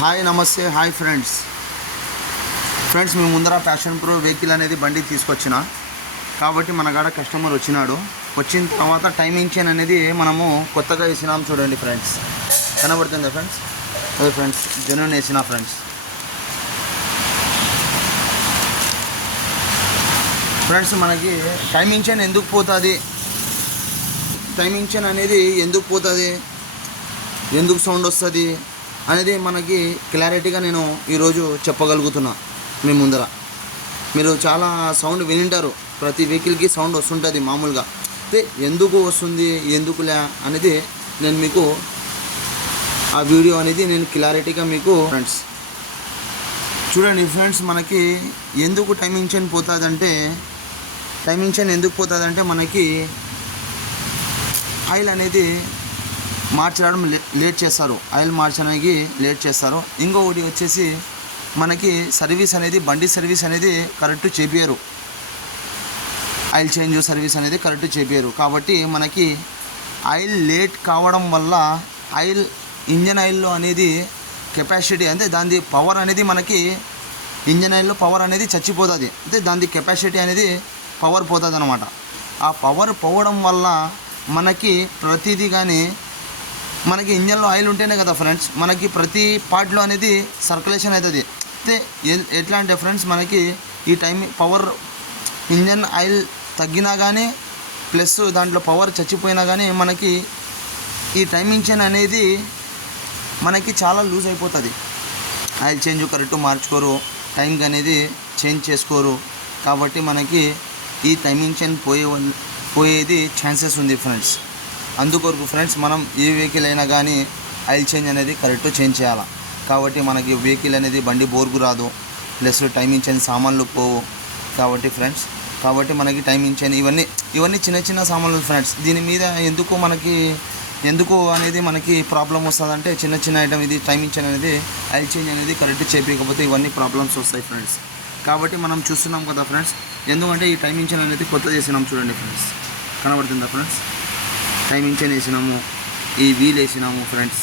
Hi నమస్తే hi friends మీ ముందర passion pro vehicle అనేది బండి తీసుకొచ్చిన కాబట్టి మన కాడ కస్టమర్ వచ్చిన తర్వాత టైమింగ్ చైన్ అనేది మనము కొత్తగా వేసినాం చూడండి ఫ్రెండ్స్. కనబడుతుందా ఫ్రెండ్స్? అదే ఫ్రెండ్స్ జెన్యూన్ వేసిన ఫ్రెండ్స్ మనకి టైమింగ్ చైన్ ఎందుకు పోతుంది, టైమింగ్ చైన్ అనేది ఎందుకు పోతుంది, ఎందుకు సౌండ్ వస్తుంది అనేది మనకి క్లారిటీగా నేను ఈరోజు చెప్పగలుగుతున్నా. మీ ముందర మీరు చాలా సౌండ్ వినింటారు, ప్రతి వెహికల్కి సౌండ్ వస్తుంటుంది మామూలుగా. అయితే ఎందుకు వస్తుంది ఎందుకులే అనేది నేను మీకు ఆ వీడియో అనేది నేను క్లారిటీగా మీకు ఫ్రెండ్స్ చూడండి. ఫ్రెండ్స్ మనకి ఎందుకు టైమింగ్ చైన్ పోతుందంటే, ఎందుకు పోతుందంటే మనకి ఆయిల్ అనేది మార్చడం లేట్ చేస్తారు, ఆయిల్ మార్చడానికి లేట్ చేస్తారు. ఇంకొకటి వచ్చేసి మనకి సర్వీస్ అనేది బండి సర్వీస్ అనేది కరెక్ట్ చేపియరు, ఆయిల్ చేంజ్ సర్వీస్ అనేది కరెక్ట్ చేపియరు. కాబట్టి మనకి ఆయిల్ లేట్ కావడం వల్ల ఇంజన్ ఆయిల్లో అనేది కెపాసిటీ అంటే దాని పవర్ అనేది మనకి ఇంజన్ ఆయిల్లో పవర్ అనేది చచ్చిపోతుంది. అంటే దాని కెపాసిటీ అనేది పవర్ పోతుంది అనమాట. ఆ పవర్ పోవడం వల్ల మనకి ప్రతిదీ కానీ మనకి ఇంజన్లో ఆయిల్ ఉంటేనే కదా ఫ్రెండ్స్ మనకి ప్రతి పార్ట్లో అనేది సర్క్యులేషన్ అవుతుంది. అయితే ఎట్లా అంటే ఫ్రెండ్స్ మనకి ఈ పవర్ ఇంజన్ ఆయిల్ తగ్గినా కానీ ప్లస్ దాంట్లో పవర్ చచ్చిపోయినా కానీ మనకి ఈ టైమింగ్ చైన్ అనేది మనకి చాలా లూజ్ అయిపోతుంది. ఆయిల్ చేంజ్ కరెక్ట్ మార్చుకోరు, టైంకి అనేది చేంజ్ చేసుకోరు. కాబట్టి మనకి ఈ టైమింగ్ చైన్ పోయేది ఛాన్సెస్ ఉంది ఫ్రెండ్స్. అందుకొరకు ఫ్రెండ్స్ మనం ఏ వెహికల్ అయినా కానీ ఆయిల్ చేంజ్ అనేది కరెక్ట్ చేంజ్ చేయాలి. కాబట్టి మనకి వెహికల్ అనేది బండి బోర్గు రాదు, ప్లస్ టైమింగ్ చైన్ సామాన్లు పోవు. కాబట్టి మనకి టైమింగ్ చైన్ ఇవన్నీ చిన్న సామాన్లు ఫ్రెండ్స్. దీని మీద ఎందుకు అనేది మనకి ప్రాబ్లం వస్తుందంటే చిన్న ఐటమ్ ఇది టైమింగ్ చైన్ అనేది ఆయిల్ చేంజ్ అనేది కరెక్ట్ చేయకపోతే ఇవన్నీ ప్రాబ్లమ్స్ వస్తాయి ఫ్రెండ్స్. కాబట్టి మనం చూస్తున్నాం కదా ఫ్రెండ్స్, ఎందుకంటే ఈ టైమింగ్ చైన్ అనేది కొత్త చేసినాం చూడండి ఫ్రెండ్స్. కనబడుతుందా ఫ్రెండ్స్? టైమింగ్ చైన్ వేసినాము, ఈ వీల్ వేసినాము ఫ్రెండ్స్.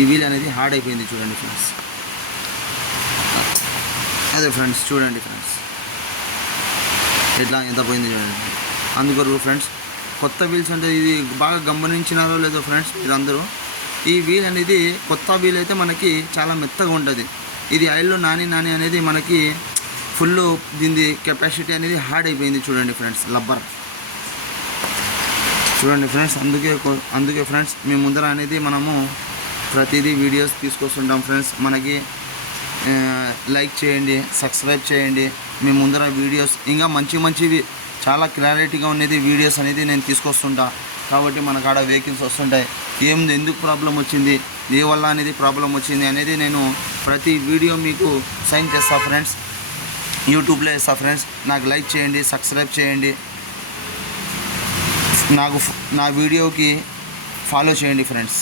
ఈ వీల్ అనేది హార్డ్ అయిపోయింది చూడండి ఫ్రెండ్స్. అదే ఫ్రెండ్స్ చూడండి ఫ్రెండ్స్ ఎంత పోయింది చూడండి. అందుకొరకు ఫ్రెండ్స్ కొత్త వీల్స్ అంటే ఇది బాగా గమనించినారో లేదో ఫ్రెండ్స్ మీరందరూ, ఈ వీల్ అనేది కొత్త వీల్ అయితే మనకి చాలా మెత్తగా ఉంటుంది. ఇది ఆయిల్లో నాని అనేది మనకి ఫుల్ దీని కెపాసిటీ అనేది హార్డ్ అయిపోయింది చూడండి ఫ్రెండ్స్, లబ్బర్ చూడండి ఫ్రెండ్స్. అందుకే ఫ్రెండ్స్ మీ ముందర అనేది మనము ప్రతిదీ వీడియోస్ తీసుకొస్తుంటాం ఫ్రెండ్స్. మనకి లైక్ చేయండి, సబ్స్క్రైబ్ చేయండి. మీ ముందర వీడియోస్ ఇంకా మంచివి చాలా క్లారిటీగా ఉన్నది వీడియోస్ అనేది నేను తీసుకొస్తుంటా. కాబట్టి మన కాడ వెహికల్స్ వస్తుంటాయి, ఎందుకు ప్రాబ్లం వచ్చింది, ఏ వల్ల అనేది ప్రాబ్లం వచ్చింది అనేది నేను ప్రతి వీడియో మీకు సైన్ చేస్తా ఫ్రెండ్స్, యూట్యూబ్లో వేస్తా ఫ్రెండ్స్. నాకు లైక్ చేయండి, సబ్స్క్రైబ్ చేయండి, నా వీడియోకి ఫాలో చేయండి ఫ్రెండ్స్.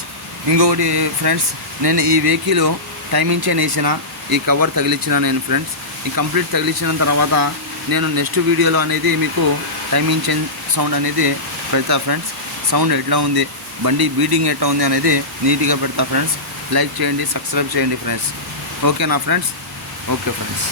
ఇంకొకటి ఫ్రెండ్స్, నేను ఈ వెహికల్ టైమింగ్ చైన్ వేసిన, ఈ కవర్ తగిలించిన నేను ఫ్రెండ్స్. ఈ కంప్లీట్ తగిలించిన తర్వాత నేను నెక్స్ట్ వీడియోలో అనేది మీకు టైమింగ్ చైన్ సౌండ్ అనేది పెడతా ఫ్రెండ్స్. సౌండ్ ఎట్లా ఉంది, బండి బీటింగ్ ఎట్లా ఉంది అనేది నీట్గా పెడతా ఫ్రెండ్స్. లైక్ చేయండి, సబ్స్క్రైబ్ చేయండి ఫ్రెండ్స్. ఓకేనా ఫ్రెండ్స్? Okay friends.